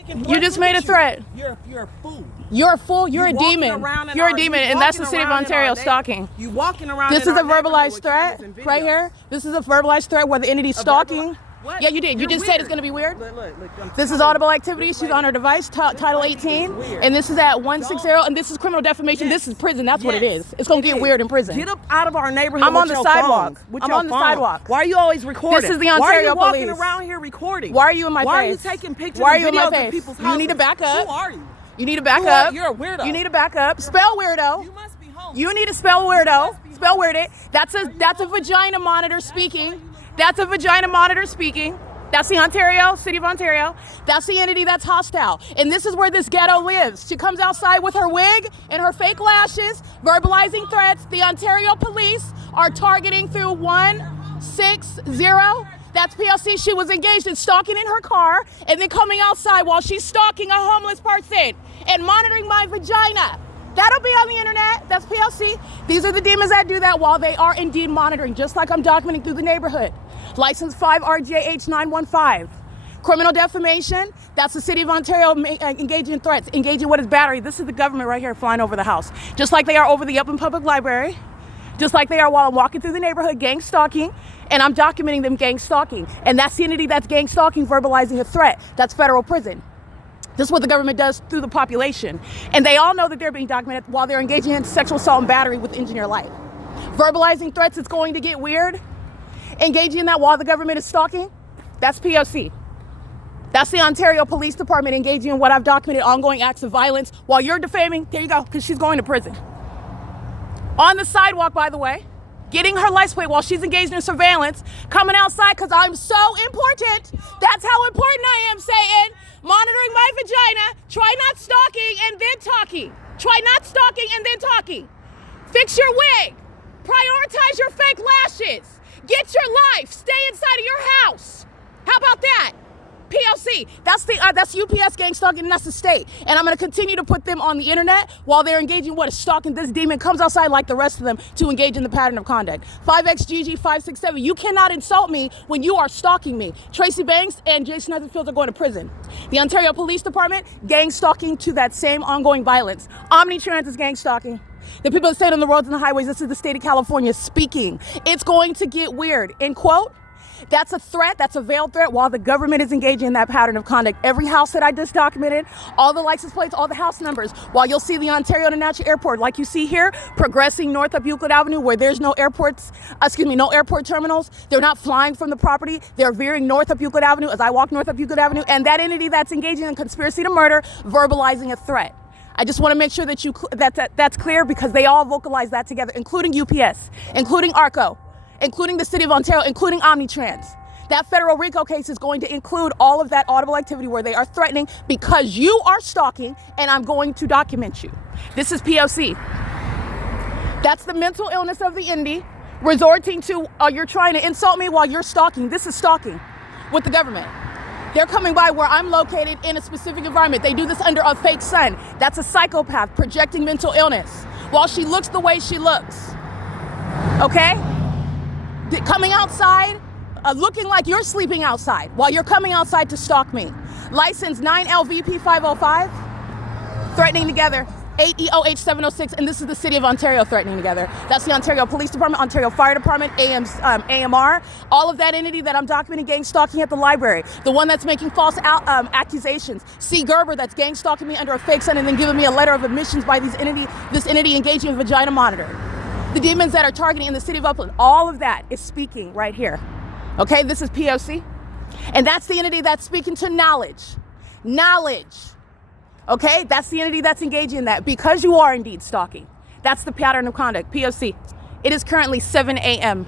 You just made a threat. You're a fool. You're a fool. You're a demon. You're a demon, and that's the city of Ontario stalking. You walking around. This is a verbalized threat right here. This is a verbalized threat where the entity's stalking. What? Yeah, you did. You just said it's going to be weird. Look, This is audible activity. She's on her device, Title 18, and this is at 160, and this is criminal defamation. This is prison. That's what it is. It's going to get weird in prison. Get up out of our neighborhood. I'm on the sidewalk. I'm on the sidewalk. Why are you always recording? This is the Ontario Why are you police. walking around here recording? Why are you in my face? Why are you taking pictures Why are and you in my videos face? of people's houses? You need to back up. Who are you? You need to back up. You're a weirdo. You need to back up. Spell weirdo. You must be home. You need to spell weirdo. Spell weird it. That's a vagina monitor speaking. That's a vagina monitor speaking. That's the Ontario, City of Ontario. That's the entity that's hostile. And this is where this ghetto lives. She comes outside with her wig and her fake lashes, verbalizing threats. The Ontario police are targeting through 160. That's P.O.C. She was engaged in stalking in her car and then coming outside while she's stalking a homeless person and monitoring my vagina. That'll be on the internet. That's P.O.C. These are the demons that do that while they are indeed monitoring, just like I'm documenting through the neighborhood. License 5 RJH 915. Criminal defamation, that's the City of Ontario engaging in threats, engaging what is battery. This is the government right here flying over the house. Just like they are over the Upland Public Library, just like they are while I'm walking through the neighborhood gang stalking, and I'm documenting them gang stalking. And that's the entity that's gang stalking, verbalizing a threat. That's federal prison. This is what the government does through the population. And they all know that they're being documented while they're engaging in sexual assault and battery with engineer life. Verbalizing threats, it's going to get weird. Engaging in that while the government is stalking, that's P.O.C. That's the Ontario Police Department engaging in what I've documented, ongoing acts of violence while you're defaming. There you go, because she's going to prison. On the sidewalk, by the way, getting her license plate while she's engaged in surveillance, coming outside because I'm so important. That's how important I am, Satan. Monitoring my vagina. Try not stalking and then talking. Try not stalking and then talking. Fix your wig. Prioritize your fake lashes. Get your life. Stay inside of your house. How about that? P.O.C. That's UPS gang stalking, and that's the state. And I'm going to continue to put them on the internet while they're engaging what is stalking. This demon comes outside like the rest of them to engage in the pattern of conduct. 5XGG567. You cannot insult me when you are stalking me. Tracy Banks and Jason Netherfield are going to prison. The Ontario Police Department, gang stalking to that same ongoing violence. Omnitrans is gang stalking. The people that stand on the roads and the highways, this is the state of California speaking. It's going to get weird. End quote. That's a threat. That's a veiled threat while the government is engaging in that pattern of conduct. Every house that I just documented, all the license plates, all the house numbers, while you'll see the Ontario International Airport, like you see here, progressing north up Euclid Avenue where there's no airports, no airport terminals. They're not flying from the property. They're veering north up Euclid Avenue as I walk north up Euclid Avenue. And that entity that's engaging in conspiracy to murder, verbalizing a threat. I just want to make sure that that's clear because they all vocalize that together, including UPS, including ARCO, including the City of Ontario, including Omnitrans. That federal RICO case is going to include all of that audible activity where they are threatening because you are stalking and I'm going to document you. This is P.O.C. That's the mental illness of the indie resorting to, you're trying to insult me while you're stalking. This is stalking with the government. They're coming by where I'm located in a specific environment. They do this under a fake sun. That's a psychopath projecting mental illness while she looks the way she looks. Okay? Coming outside, looking like you're sleeping outside while you're coming outside to stalk me. License 9LVP505, threatening together. 8EOH706, and this is the City of Ontario threatening together. That's the Ontario Police Department, Ontario Fire Department, AMR, all of that entity that I'm documenting gang stalking at the library. The one that's making false accusations. C. Gerber that's gang stalking me under a fake sun and then giving me a letter of admissions by this entity engaging in vagina monitor. The demons that are targeting in the City of Upland, all of that is speaking right here. Okay, this is P.O.C. And that's the entity that's speaking to knowledge. Knowledge. Okay, that's the entity that's engaging in that because you are indeed stalking. That's the pattern of conduct, P.O.C. It is currently 7 a.m.